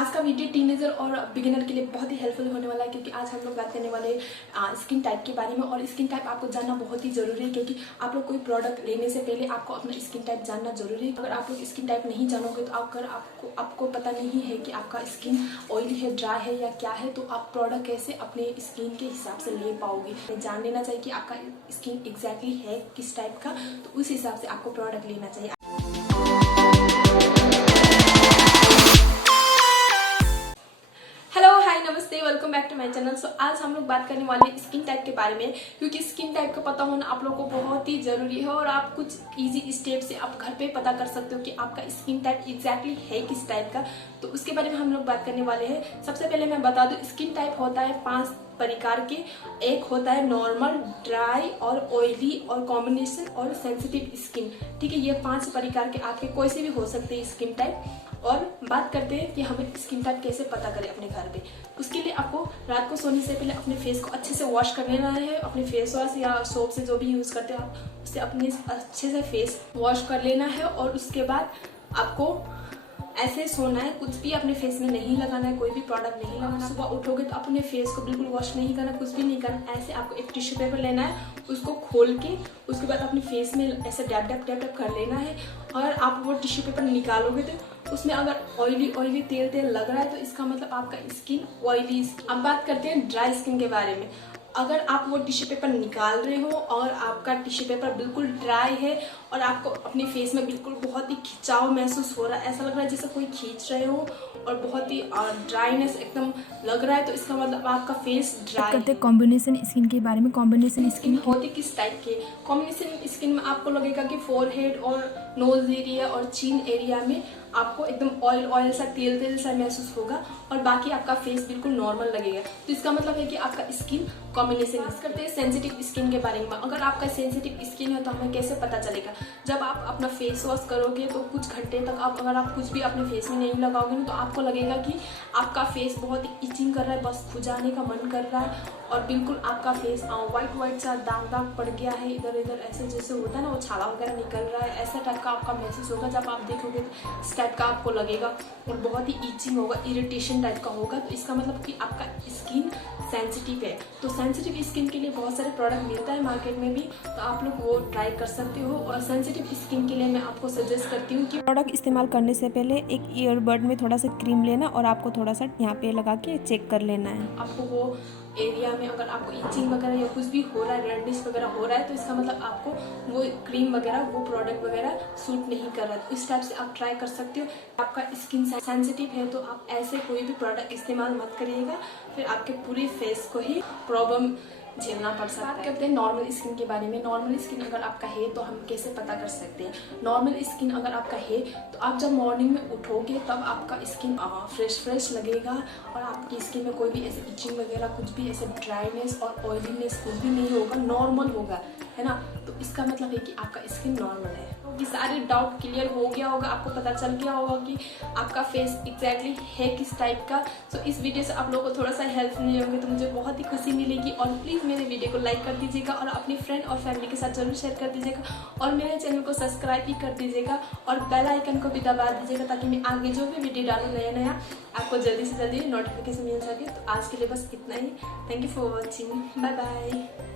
आज का video teenager और बिगिनर के लिए बहुत ही हेल्पफुल होने वाला है, क्योंकि आज हम लोग बात करने वाले स्किन टाइप के बारे में। और स्किन टाइप आपको जानना बहुत ही जरूरी है, क्योंकि आप लोग कोई प्रोडक्ट लेने से पहले आपको अपना स्किन टाइप जानना जरूरी है। अगर आप लोग स्किन टाइप नहीं जानोगे तो आपको पता नहीं है कि आपका स्किन ऑयली है, ड्राई है या क्या है, तो आप प्रोडक्ट कैसे अपने स्किन के हिसाब से ले पाओगे। जान लेना चाहिए कि आपका स्किन एग्जैक्टली है किस टाइप का, तो उस हिसाब से आपको प्रोडक्ट लेना चाहिए। नमस्ते, welcome back to my channel. So आज हम लोग बात करने वाले हैं स्किन टाइप के बारे में, क्योंकि स्किन टाइप का पता होना आप लोगों को बहुत ही जरूरी है। और आप कुछ इजी स्टेप से आप घर पे पता कर सकते हो कि आपका स्किन टाइप एग्जैक्टली है किस टाइप का, तो उसके बारे में हम लोग बात करने वाले हैं। सबसे पहले मैं बता दूं, स्किन टाइप होता है 5 प्रकार के। एक होता है नॉर्मल, ड्राई और ऑयली और कॉम्बिनेशन और सेंसिटिव स्किन। ठीक है, ये 5 प्रकार के आपके कोई से भी हो सकते हैं स्किन टाइप। और बात करते हैं कि हमें स्किन टाइप कैसे पता करें अपने घर पे। उसके लिए आपको रात को सोने से पहले अपने फेस को अच्छे से वॉश कर लेना है। अपने फेस वॉश या सोप से जो भी यूज करते हो आप, उससे अपने अच्छे से फेस वॉश कर लेना है। और उसके बाद आपको ऐसे सोना है, कुछ भी अपने फेस में नहीं लगाना है, कोई भी प्रोडक्ट नहीं लगाना। सुबह उठोगे तो अपने फेस को बिल्कुल वॉश नहीं करना, कुछ भी नहीं करना। ऐसे आपको एक टिश्यू पेपर लेना है, उसको खोल के उसके बाद अपने फेस में ऐसे डैप डैप डैप डैप कर लेना है। और आप वो टिश्यू पेपर निकालोगे तो उसमें अगर ऑयली तेल लग रहा है तो इसका मतलब आपका स्किन ऑयली। अब बात करते हैं ड्राई स्किन के बारे में। अगर आप वो टिश्यू पेपर निकाल रहे हो और आपका टिश्यू पेपर बिल्कुल ड्राई है और आपको अपने फेस में बिल्कुल बहुत ही खिंचाव महसूस हो रहा है, ऐसा लग रहा है जैसे कोई खींच रहे हो और बहुत ही ड्राइनेस एकदम लग रहा है, तो इसका मतलब आपका फेस ड्राई है। कॉम्बिनेशन स्किन के बारे में। कॉम्बिनेशन स्किन होती किस टाइप के? कॉम्बिनेशन स्किन में आपको लगेगा कि फोरहेड और नोज एरिया और चिन एरिया में आपको एकदम ऑयल सा तेल सा महसूस होगा और बाकी आपका फेस बिल्कुल नॉर्मल लगेगा। तो इसका मतलब है कि आपका स्किन कॉम्बिनेशन। बात करते हैं सेंसिटिव स्किन के बारे में। अगर आपका सेंसिटिव स्किन है तो हमें कैसे पता चलेगा? जब आप अपना फेस वॉश करोगे तो कुछ घंटे तक अगर आप कुछ भी अपने फेस में नहीं लगाओगे ना, तो आपको लगेगा कि आपका फेस बहुत ही इचिंग कर रहा है, बस खुजाने का मन कर रहा है और बिल्कुल आपका फेस व्हाइट सा दाग पड़ गया है, इधर ऐसे जैसे होता है ना, वो छाला वगैरह निकल रहा है, ऐसा टाइप का आपका महसूस होगा। जब आप देखोगे तो इस टाइप का आपको लगेगा और बहुत ही इचिंग होगा, इरिटेशन टाइप का होगा। तो इसका मतलब कि आपका स्किन सेंसिटिव है। तो सेंसिटिव स्किन के लिए बहुत सारे प्रोडक्ट मिलता है मार्केट में भी, तो आप लोग वो ट्राई कर सकते हो। और सेंसिटिव स्किन के लिए मैं आपको सजेस्ट करती हूँ कि प्रोडक्ट इस्तेमाल करने से पहले एक ईयरबड में थोड़ा सा क्रीम लेना और आपको थोड़ा सा यहाँ पे लगा के चेक कर लेना है। आपको वो एरिया में अगर आपको इचिंग वगैरह या कुछ भी हो रहा है, रेडनेस वगैरह हो रहा है, तो इसका मतलब आपको वो क्रीम वगैरह, वो प्रोडक्ट वगैरह सूट नहीं कर रहा है। तो इस टाइप से आप ट्राई कर सकते हो। आपका स्किन सेंसिटिव है तो आप ऐसे कोई भी प्रोडक्ट इस्तेमाल मत करिएगा, फिर आपके पूरे फेस को ही प्रॉब्लम झेलना पड़ सकता है। बात करते हैं नॉर्मल स्किन के बारे में। नॉर्मल स्किन अगर आपका है तो हम कैसे पता कर सकते हैं? नॉर्मल स्किन अगर आपका है तो आप जब मॉर्निंग में उठोगे तब आपका स्किन फ्रेश लगेगा और आपकी स्किन में कोई भी ऐसे इचिंग वगैरह, कुछ भी ऐसे ड्राइनेस और ऑयलीनेस कुछ भी नहीं होगा, नॉर्मल होगा, है ना। तो इसका मतलब है कि आपका स्किन नॉर्मल है। तो ये सारे डाउट क्लियर हो गया होगा, आपको पता चल गया होगा कि आपका फेस एग्जैक्टली है किस टाइप का। तो इस वीडियो से आप लोगों को थोड़ा सा हेल्प मिले होंगे तो मुझे बहुत ही खुशी मिलेगी। और प्लीज़ मेरे वीडियो को लाइक कर दीजिएगा और अपने फ्रेंड और फैमिली के साथ जरूर शेयर कर दीजिएगा और मेरे चैनल को सब्सक्राइब भी कर दीजिएगा और बेल आइकन को भी दबा दीजिएगा, ताकि मैं आगे जो भी वीडियो डालूँ नया आपको जल्दी से जल्दी नोटिफिकेशन मिल सके। तो आज के लिए बस इतना ही। Thank you for watching, bye bye.